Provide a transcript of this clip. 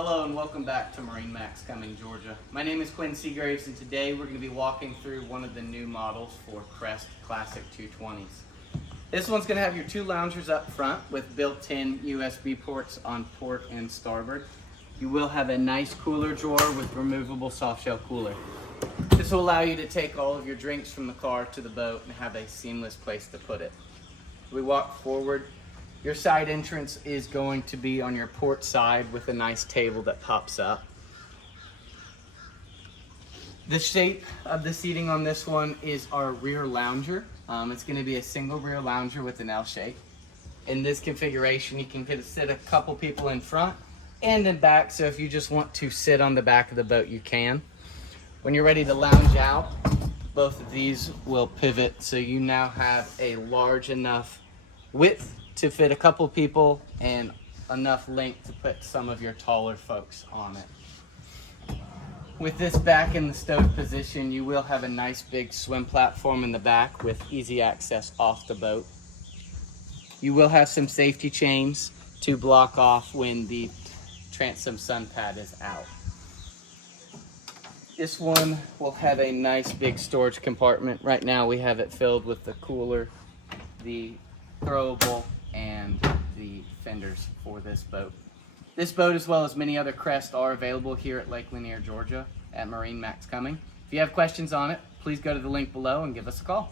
Hello and welcome back to MarineMax Cumming, Georgia. My name is Quinn Seagraves and today we're going to be walking through one of the new models for Crest Classic 220s. This one's going to have your two loungers up front with built-in USB ports on port and starboard. You will have a nice cooler drawer with removable soft shell cooler. This will allow you to take all of your drinks from the car to the boat and have a seamless place to put it. We walk forward. Your side entrance is going to be on your port side with a nice table that pops up. The shape of the seating on this one is our rear lounger. It's going to be a single rear lounger with an L shape. In this configuration, you can sit a couple people in front and in back, so if you just want to sit on the back of the boat, you can. When you're ready to lounge out, both of these will pivot, so you now have a large enough width to fit a couple people and enough length to put some of your taller folks on it. With this back in the stowed position, you will have a nice big swim platform in the back with easy access off the boat. You will have some safety chains to block off when the transom sun pad is out. This one will have a nice big storage compartment. Right now we have it filled with the cooler, the throwable, and the fenders for this boat. This boat, as well as many other Crest, are available here at Lake Lanier, Georgia at MarineMax Cumming. If you have questions on it, please go to the link below and give us a call.